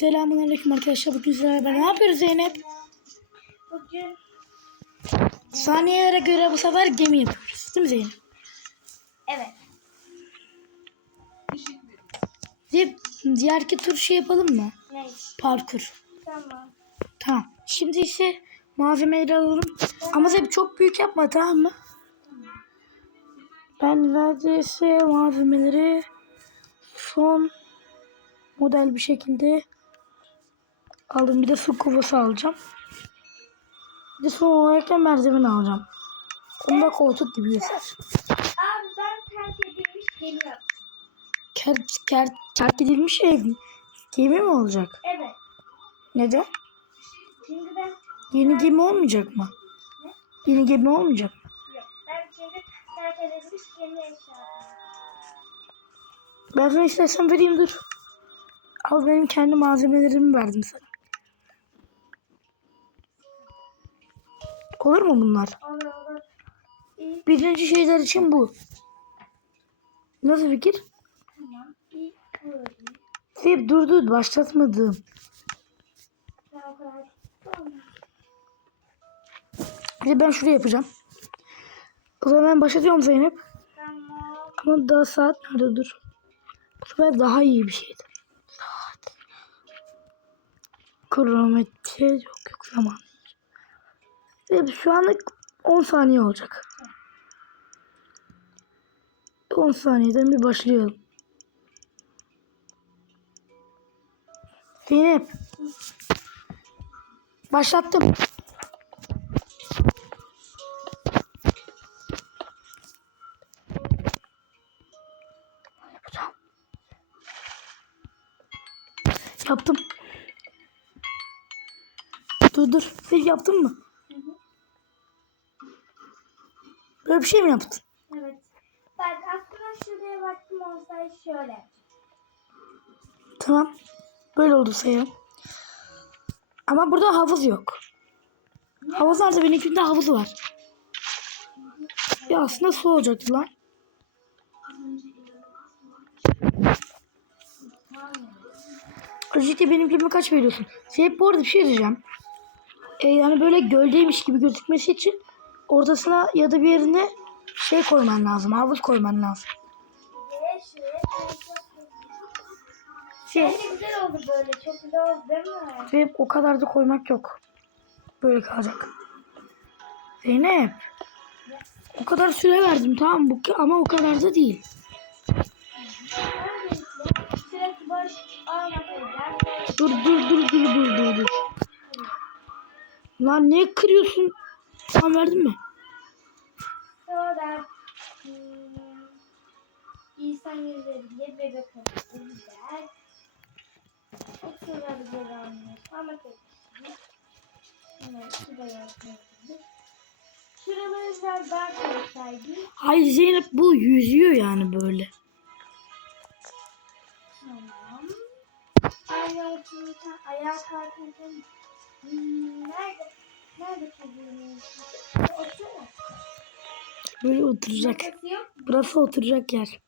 Selamünaleyküm arkadaşlar. Bugün sizlerle ne yapıyoruz Zeynep? Bugün Saniyelere göre bu sefer gemi yapıyoruz. Değil mi Zeynep? evet. Zeynep diğerki tur şey yapalım mı? Ne? Parkur. Tamam. Tamam. Şimdi ise malzemeleri alalım. Ama Zeynep çok büyük yapma tamam mı? Ben neredeyse malzemeleri son model bir şekilde aldım. Bir de su kovası alacağım. Bir de son olarak da merdiven alacağım. Onu da koltuk gibi yeter. Abi ben terk edilmiş gemi yaptım. Ker, ker, terk edilmiş ev gemi mi olacak? Evet. Neden? Çünkü ben Yeni gemi olmayacak mı? Yeni gemi olmayacak mı? yok. Ben çünkü terk edilmiş gemi eşya. Ben sana istersen vereyim dur. Al benim kendi malzemelerimi verdim sana. Olur mu bunlar? Birinci şeyler için bu. Nasıl fikir? Zeynep dur dur başlatmadım. De ben şuraya yapacağım. O zaman ben başlatıyorum Zeynep. Ama daha saat nerede dur. Bu sefer daha iyi bir şeydi. Saat. Kronometre yok yok zaman. Şu anlık 10 saniye olacak. 10 saniyeden bir başlayalım. Zeynep. Başlattım. Yaptım. Dur dur. Sen yaptın mı? Böyle bir şey mi yaptın? Evet. Bak aslında şuraya baktım olsaydı şöyle. Tamam. Böyle oldu sayalım. Ama burada havuz yok. Havuz nerede? Benimkinde havuz var. Ya aslında su olacaktı lan. Özellikle benimkime kaç veriyorsun? Sen bu arada bir şey diyeceğim. Ee, yani böyle göldeymiş gibi gözükmesi için ortasına ya da bir yerine şey koyman lazım. Havuz koyman lazım. Şey, Bence güzel oldu böyle. Çok güzel oldu değil mi? Ve o kadar da koymak yok. Böyle kalacak. Zeynep. O kadar süre verdim tamam? Bu- ama o kadar da değil. Dur dur dur dur dur dur dur. Lan niye kırıyorsun? Tamam verdin mi? Sonra hmm, insan yüzleriyle bebek arası güzel. Çok güzel bir anlıyor. Ama tek. Şuraları biraz daha koysaydı. Hayır Zeynep bu yüzüyor yani böyle. Tamam. Aynı otururken ayağa kalkarken hmm, nerede? Nerede. Böyle oturacak. Burası oturacak yer.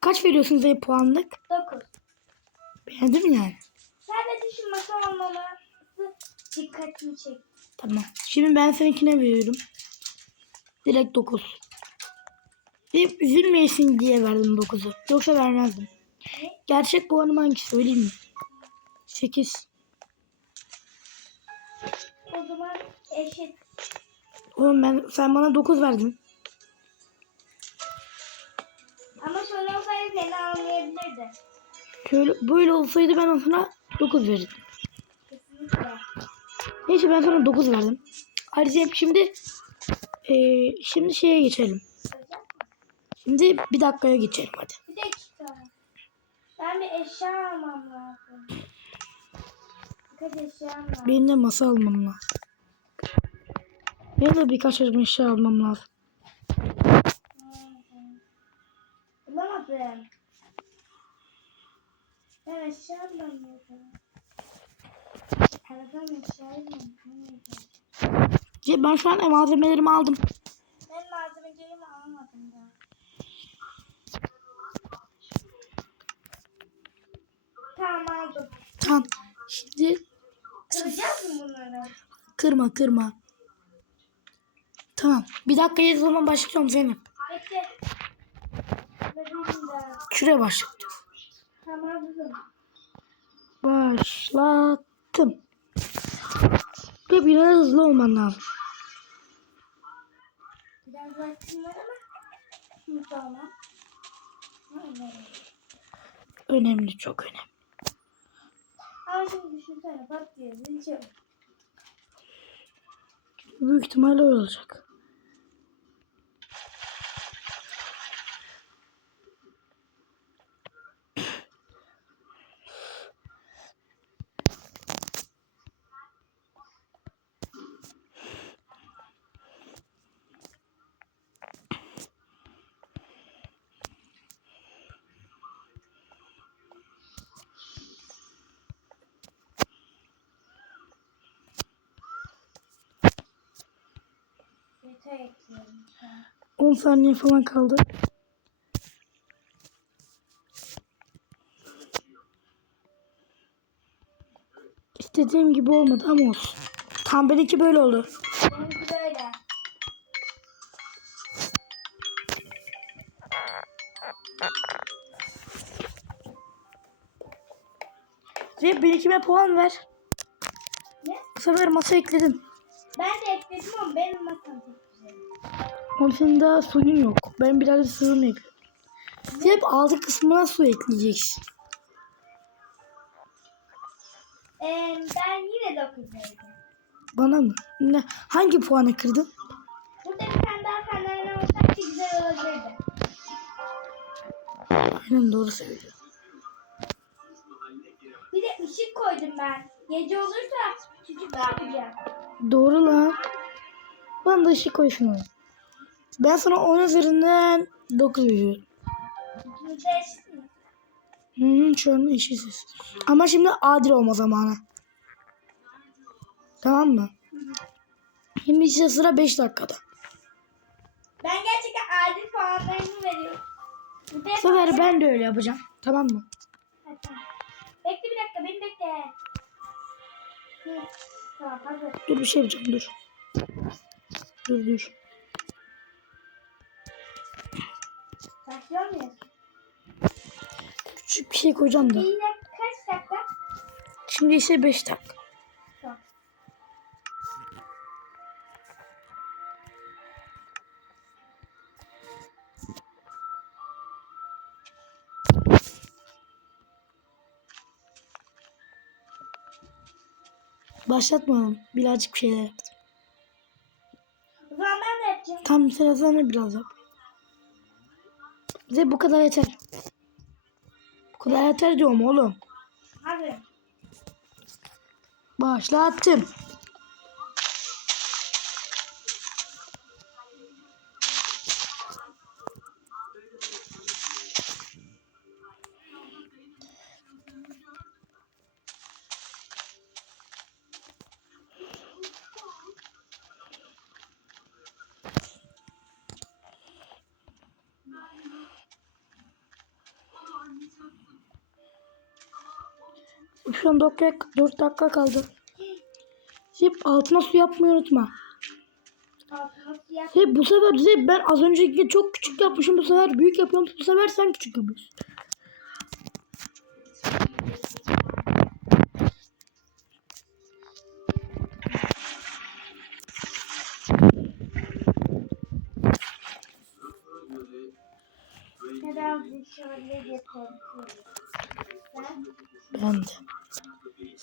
Kaç veriyorsun Zeynep puanlık? Dokuz. Beğendin mi yani? Sadece şu masa olmaması dikkatimi çekti. Tamam. Şimdi ben seninkine veriyorum. Direkt 9. Hep üzülmeyesin diye verdim 9'u. Yoksa vermezdim. Gerçek puanım hangisi söyleyeyim mi? 8. O zaman eşit. Oğlum ben sen bana 9 verdin. Ama şöyle olsaydı seni anlayabilirdi. Şöyle böyle olsaydı ben ona 9 verirdim. Kesinlikle. Neyse ben sana 9 verdim. Ayrıca şimdi eee, şimdi şeye geçelim. Şimdi bir dakikaya geçelim hadi. Bir dakika. Ben bir eşya almam lazım. Birkaç eşyam var. Benim de masa almam lazım. Benim de birkaç eşya almam lazım. Bulamadım. Ben eşya bulamıyorum. Aradan eşyayı bulamıyorum. Ya Ben şu an malzemelerimi aldım. Ben malzemelerimi almadım da. Tamam aldım. Tamam. Şimdi Kıracağız mı bunları? kırma kırma. Tamam. Bir dakika o zaman başlıyorum Zeynep. Bekle. Şuraya başlayacağız. Tamam. Başlattım. Ve biraz hızlı olman lazım. Biraz ama. Önemli çok önemli. Şimdi düşünsene bak diye zil Büyük ihtimalle öyle olacak. Tamam. 10 saniye falan kaldı. İstediğim gibi olmadı ama olsun. Tam benimki böyle oldu. Benimki böyle. Ve benimkime puan ver. Ne? Bu sefer masa ekledim. Ben de ekledim ama benim masam senin daha suyun yok. Ben biraz suyunu ekledim. Hep altı kısmına su ekleyeceksin. Ee, ben yine 9 verdim. Bana mı? Ne? Hangi puanı kırdın? Burada bir tane daha senden olsaydı güzel olabilirdi. Aynen doğru söylüyor. Bir de ışık koydum ben. Gece olursa küçük yapacağım. Doğru lan. Ben de ışık koysun oğlum. Ben sana 10 üzerinden 9 veriyorum. Hı hı, şu an eşitiz. Ama şimdi adil olma zamanı. Tamam mı? Şimdi işte sıra 5 dakikada. Ben gerçekten adil puanlarını veriyorum. Bu sefer ben de öyle yapacağım. Tamam mı? Bekle bir dakika beni bekle. Tamam. Dur bir şey yapacağım dur. Dur dur. Başlıyor muyuz? Küçük bir şey koyacağım da. Kaç dakika? Şimdi ise 5 dakika. Tamam. Başlatmadım. Birazcık bir şeyler yaptım. O zaman ben de yapacağım. Tam sıra sana biraz yap. Bize bu kadar yeter. Bu kadar yeter diyorum oğlum. Hazır. Başlattım. Şu an 4 dakika, 4 dakika kaldı. Hep altına su yapmayı unutma. Hep bu sefer Zey, ben az önceki çok küçük yapmışım bu sefer büyük yapıyorum bu sefer sen küçük yapıyorsun. Neden bir şöyle Ben de.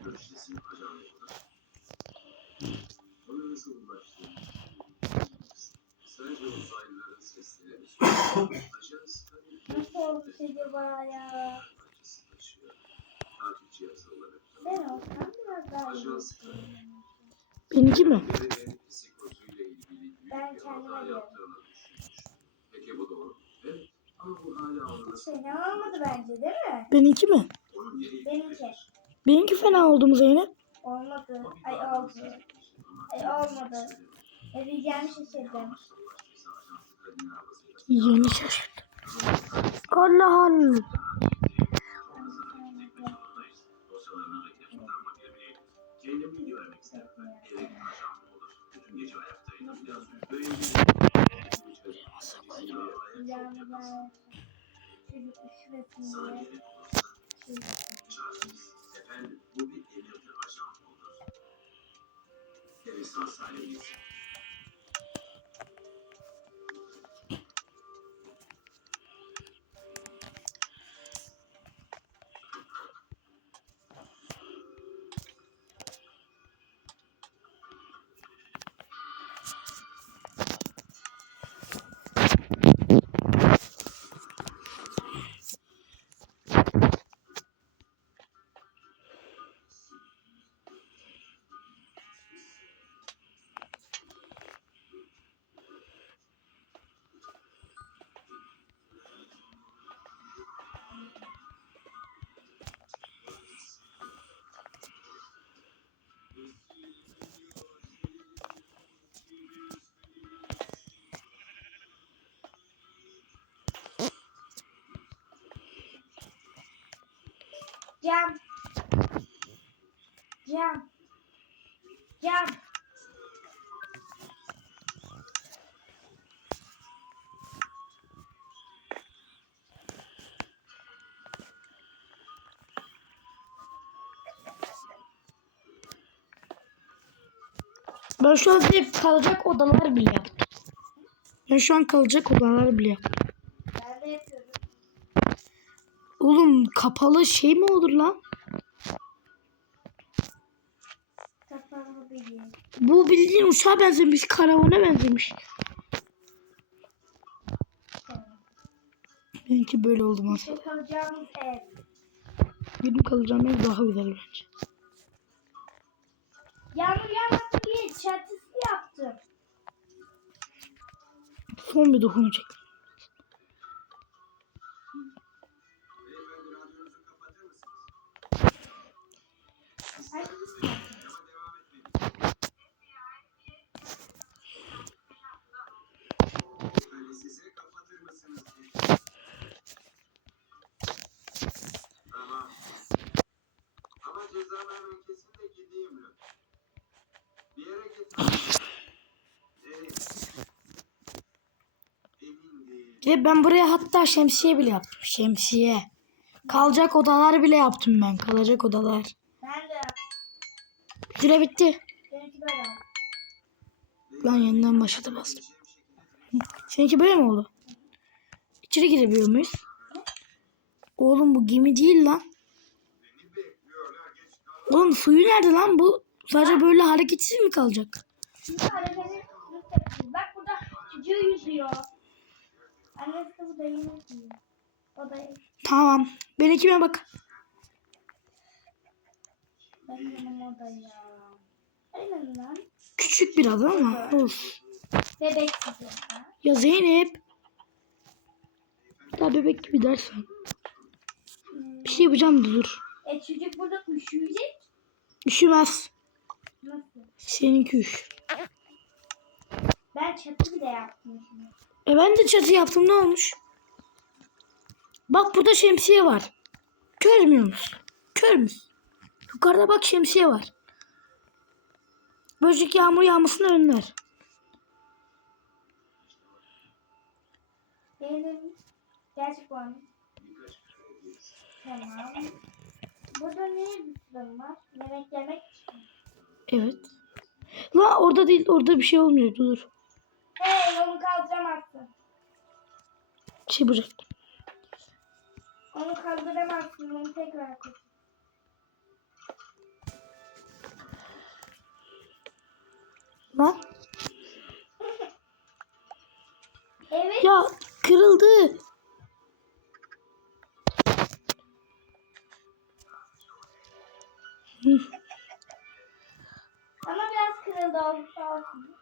acayip yapılır. Ona nasıl ulaştı? Sence uzaylıların sesleri Ajans tabii Nasıl olmuş acaba ya? acısı taşıyor. Takipçi yazıları. Ben olsam biraz daha iyi. Ajans Benimki mi? Ben kendime diyorum. Peki bu doğru mu? Evet. Ama bu hala onun Hiç fena olmadı bence değil mi? Benimki mi? Benimki. Benimki fena oldu mu Zeynep? Olmadı. Ay oldu. Ay olmadı. Ne diyeceğimi şaşırdım. Yeni şaşırdım. Allah Allah. Sana diye. Efendim bu bir emirdir ajan olur. Evi sağ Cam. Cam. Cam. Ben şu an kalacak odalar bile yaptım. Ben şu an kalacak odalar bile yaptım. Kapalı şey mi olur lan? Bu bildiğin uçağa benzemiş, karavana benzemiş. Benimki böyle oldu masa. İşte kalacağımız ev. Benim kalacağım ev daha güzel bence. Yağmur yağmasın diye çatısını yaptım. Son bir dokunacak. Ve ben buraya hatta şemsiye bile yaptım. Şemsiye. Kalacak odalar bile yaptım ben. Kalacak odalar. ben de. Süre bitti. Benimki böyle oldu. Lan yeniden başladı bastım. Seninki böyle mi oldu? İçeri girebiliyor muyuz? Oğlum bu gemi değil lan. Oğlum suyu nerede lan? Bu sadece böyle hareketsiz mi kalacak? Şimdi hareketi? Bak burada çocuğu yüzüyor. Annesi de burada yemek yiyor. O da Tamam. Benimkime bak. benim odaya. Aynen lan. Küçük biraz ama olsun. Bebek gibi. ha? Ya Zeynep. Daha bebek gibi dersen. Hmm. Bir şey yapacağım da dur. E çocuk burada üşüyecek. Üşümez. Nasıl? Seninki üş. Ben çatı bile yaptım şimdi. E ben de çatı yaptım ne olmuş? Bak burada şemsiye var. Görmüyor musun? Kör müsün? Yukarıda bak şemsiye var. Böcek yağmur yağmasını önler. Gerçek var? Tamam. Burada ne var? Yemek yemek. Evet. La orada değil orada bir şey olmuyor dur. Hey onu kaldıramazsın. Şey. Onu kaldıramazsın. Onu tekrar koy. Lan Evet kırıldı. Ama biraz kırıldı olsun.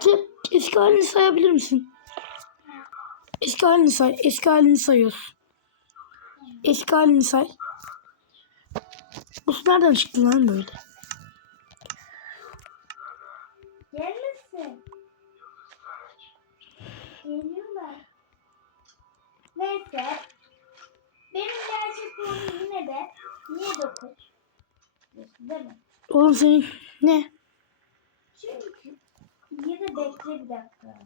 Cep eski halini sayabilir misin? Eski halini say. Eski halini sayıyoruz. Eski halini say. Bu nereden çıktı lan böyle? Gelmesin. Geliyorlar. Neyse. Benim gerçek puanım yine de niye 9? Değil mi? Oğlum senin ne? Çünkü da bekle bir dakika.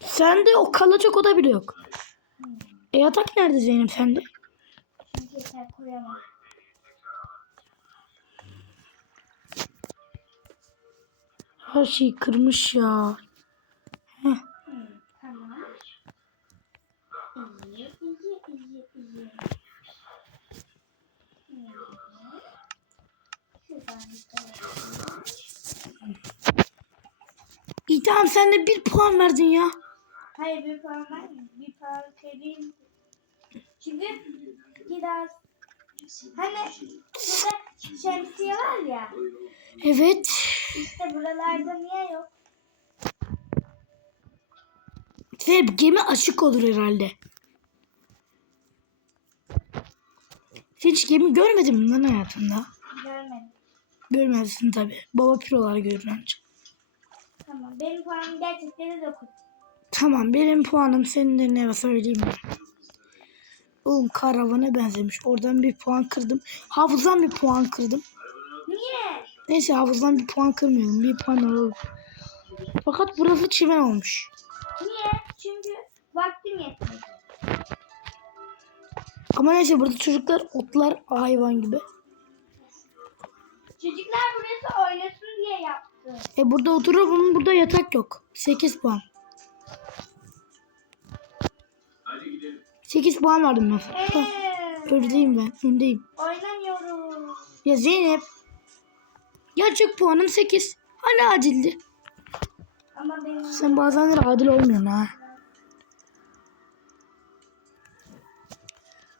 Sende o kalacak oda bile yok. E yatak nerede Zeynep sende? Çünkü yeter koyamam. Her şeyi kırmış ya. Heh. Tamam. İyi, iyi, iyi, iyi. İyi tamam sen de bir puan verdin ya. Hayır bir puan vermeyeyim. Bir puan vereyim. Çünkü biraz hani şurada şemsiye var ya. Evet. İşte buralarda niye yok? Ve gemi açık olur herhalde. Sen hiç gemi görmedin mi lan hayatında? Görmedim. Görmezsin tabi. Baba pirolar görür ancak. Tamam. Benim puanım gerçekten de 9. Tamam benim puanım senin de ne söyleyeyim mi? Oğlum karavana benzemiş. Oradan bir puan kırdım. Hafızdan bir puan kırdım. Niye? Neyse hafızdan bir puan kırmıyorum. Bir puan alalım. Fakat burası çimen olmuş. Niye? Çünkü vaktim yetmedi. Ama neyse burada çocuklar otlar hayvan gibi. Çocuklar burası oynasın diye yaptı. E burada oturuyor bunun burada yatak yok. 8 puan. Hadi gidelim. 8 puan verdim ben. Öndeyim ben. Öndeyim. oynamıyorum. Ya Zeynep. Gerçek puanım 8. Hani adildi? Ama benim Sen bazenleri adil olmuyorsun ha.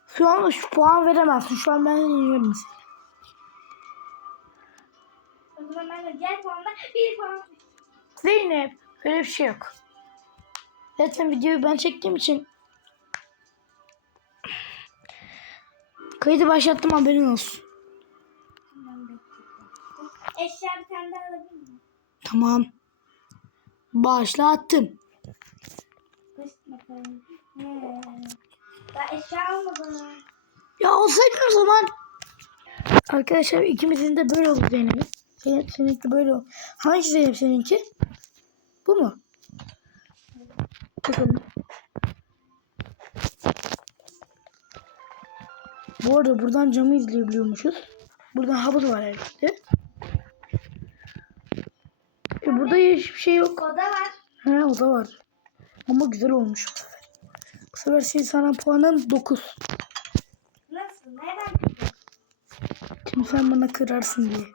Şu an şu puan veremezsin. Şu an ben yeniyorum seni. O zaman ben de diğer puanla bir puan. Zeynep. Öyle bir şey yok. Zaten videoyu ben çektiğim için kaydı başlattım haberin olsun. Eşya bir tane daha alabilir miyim? Tamam. Başlattım. Daha eşya almadım. Ya olsaydı o zaman. Arkadaşlar ikimizin de böyle oldu Zeynep'in. Zeynep seninki böyle oldu. Hangi Zeynep seninki? Bu mu? Bakalım. Bu arada buradan camı izleyebiliyormuşuz. Buradan havuz var herhalde. E burada hiçbir şey yok. Oda var. He o da var. Ama güzel olmuş bu sefer. Bu sefer senin sana puanın 9. Nasıl? Çıktı? Şimdi sen bana kırarsın diye.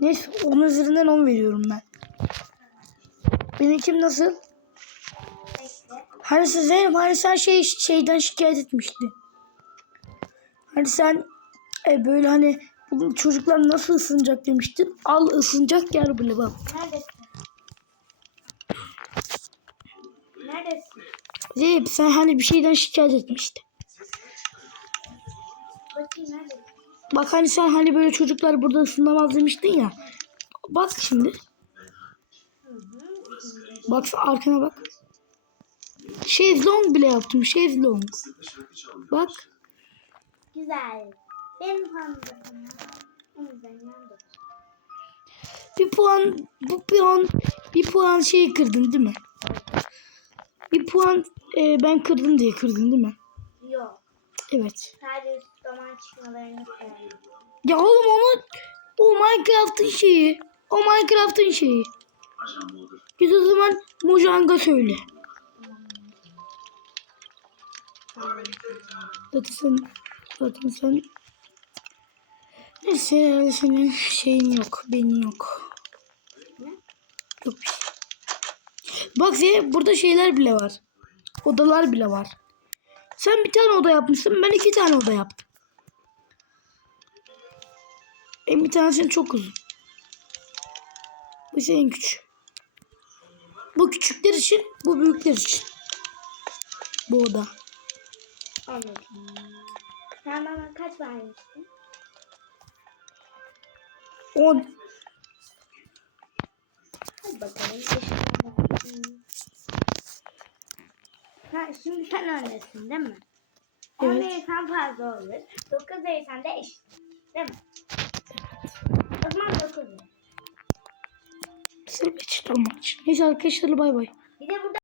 Neyse 10 üzerinden 10 veriyorum ben. Benimkim nasıl? Hani Zeynep hani sen şey, şeyden şikayet etmiştin. Hani sen e, böyle hani bu çocuklar nasıl ısınacak demiştin. Al ısınacak yer bile bak. Neredesin? Neredesin? Zeynep sen hani bir şeyden şikayet etmiştin. Bakayım neredesin? Bak hani sen hani böyle çocuklar burada ısınamaz demiştin ya. Bak şimdi. Bak arkana bak. Şezlong bile yaptım. Şezlong. Bak. Güzel. Benim dokuz. Bir puan bu puan bir puan şey kırdın değil mi? Bir puan e, ben kırdım diye kırdın değil mi? Yok. Evet. Sadece Ya oğlum onu o Minecraft'ın şeyi. O Minecraft'ın şeyi. Biz o zaman Mojang'a söyle. Zaten sen zaten sen Neyse herhalde senin şeyin yok. Benim yok. Yok bir şey. Bak Zeynep burada şeyler bile var. Odalar bile var. Sen bir tane oda yapmışsın. Ben iki tane oda yaptım. En bir tanesinin çok uzun. Bu senin küçük. Bu küçükler için, bu büyükler için. Bu oda. Anladım. Sen bana kaç vermiştin? 10. Hadi bakalım. Ha, şimdi sen öndesin değil mi? 10 Evet. verirsen fazla olur. 9 verirsen de eşit. Değil mi? O zaman 9 ver. Sırf olmak için. Neyse arkadaşlar bay bay. Bir de burada